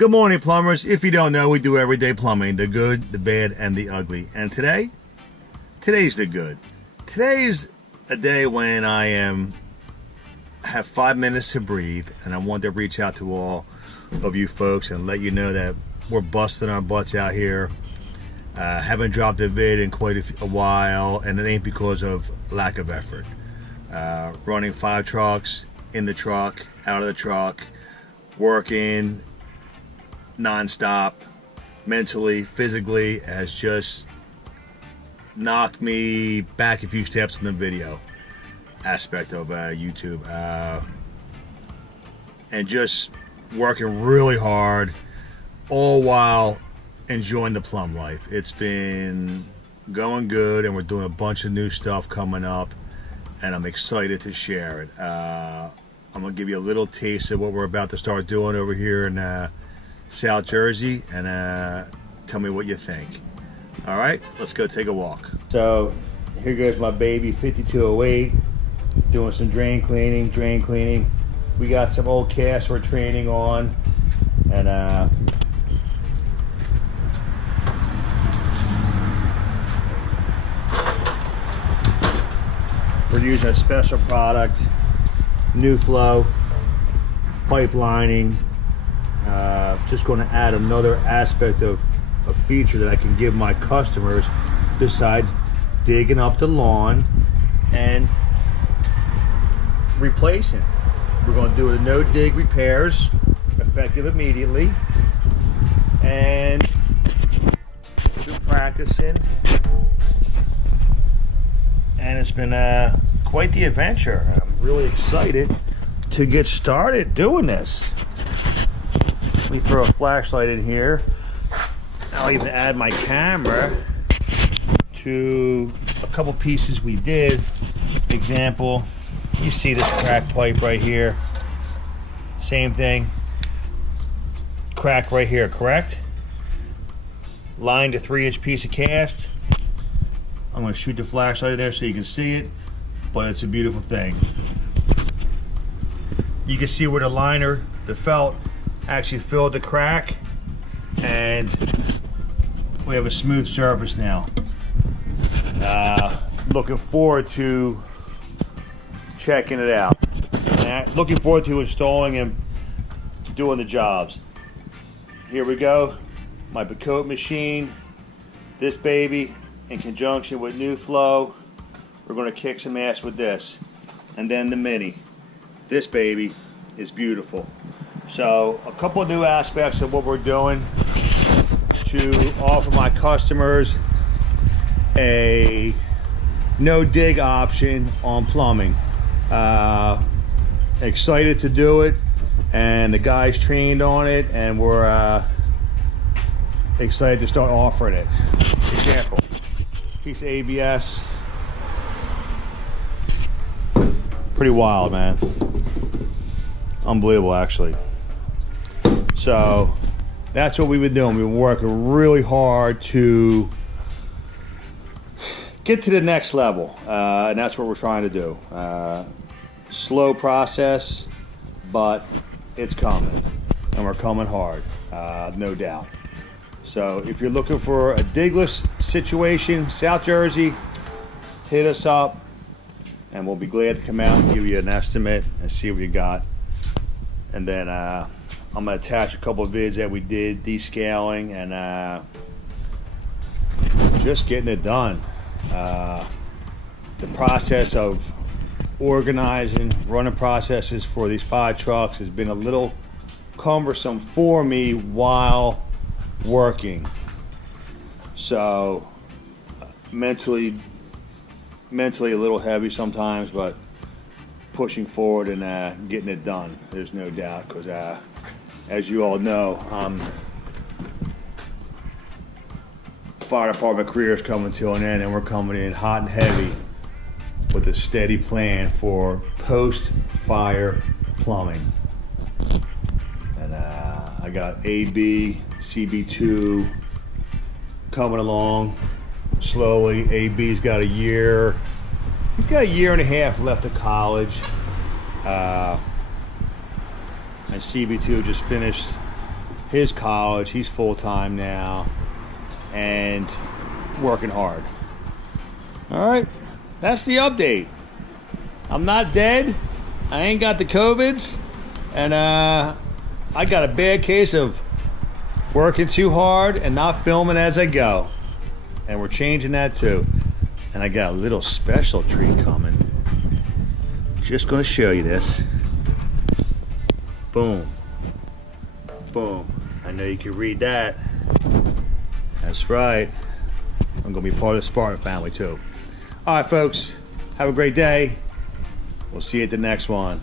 Good morning, plumbers. If you don't know, we do everyday plumbing, the good, the bad, and the ugly. And today's the good. Today's a day when I have 5 minutes to breathe, and I want to reach out to all of you folks and let you know that we're busting our butts out here. Haven't dropped a vid in quite a while, and it ain't because of lack of effort. Running 5 trucks, in the truck, out of the truck, working non-stop, mentally, physically, has just knocked me back a few steps in the video aspect of YouTube, and just working really hard, all while enjoying the plum life. It's been going good, and we're doing a bunch of new stuff coming up, and I'm excited to share it. I'm gonna give you a little taste of what we're about to start doing over here in South Jersey, and tell me what you think. All right, let's go take a walk. So here goes my baby 5208, doing some drain cleaning. We got some old casts we're training on, and we're using a special product, New Flow pipelining. Just going to add another aspect of a feature that I can give my customers besides digging up the lawn and replacing. We're going to do the no dig repairs, effective immediately, and through practicing, and it's been quite the adventure. I'm really excited to get started doing this. Let me throw a flashlight in here. I'll even add my camera to a couple pieces we did. Example, you see this crack pipe right here. Same thing. Crack right here, correct? Lined a 3-inch piece of cast. I'm going to shoot the flashlight in there so you can see it, but it's a beautiful thing. You can see where the liner, the felt, actually filled the crack, and we have a smooth surface now. Looking forward to checking it out. Looking forward to installing and doing the jobs. Here we go. My coat machine. This baby, in conjunction with New Flow, we're going to kick some ass with this. And then the Mini. This baby is beautiful. So a couple of new aspects of what we're doing to offer my customers a no dig option on plumbing. Excited to do it, and the guys trained on it, and we're excited to start offering it. Example, piece of ABS. Pretty wild, man. Unbelievable, actually. So that's what we've been doing. We've been working really hard to get to the next level, and that's what we're trying to do. Slow process, but it's coming, and we're coming hard, no doubt. So if you're looking for a digless situation, South Jersey, hit us up, and we'll be glad to come out and give you an estimate and see what you got. And then I'm going to attach a couple of vids that we did, descaling, and just getting it done. The process of organizing, running processes for these 5 trucks has been a little cumbersome for me while working. So mentally a little heavy sometimes, but pushing forward and getting it done. There's no doubt, because as you all know, fire department career is coming to an end, and we're coming in hot and heavy with a steady plan for post-fire plumbing. And I got AB, CB2 coming along slowly. AB's got a year. He's got a year and a half left of college. And CB2 just finished his college. He's full-time now and working hard. All right, that's the update. I'm not dead. I ain't got the COVIDs, and I got a bad case of working too hard and not filming as I go. And we're changing that too. And I got a little special treat coming. Just gonna show you this. Boom. Boom. I know you can read that. That's right. I'm gonna be part of the Spartan family too. All right, folks. Have a great day. We'll see you at the next one.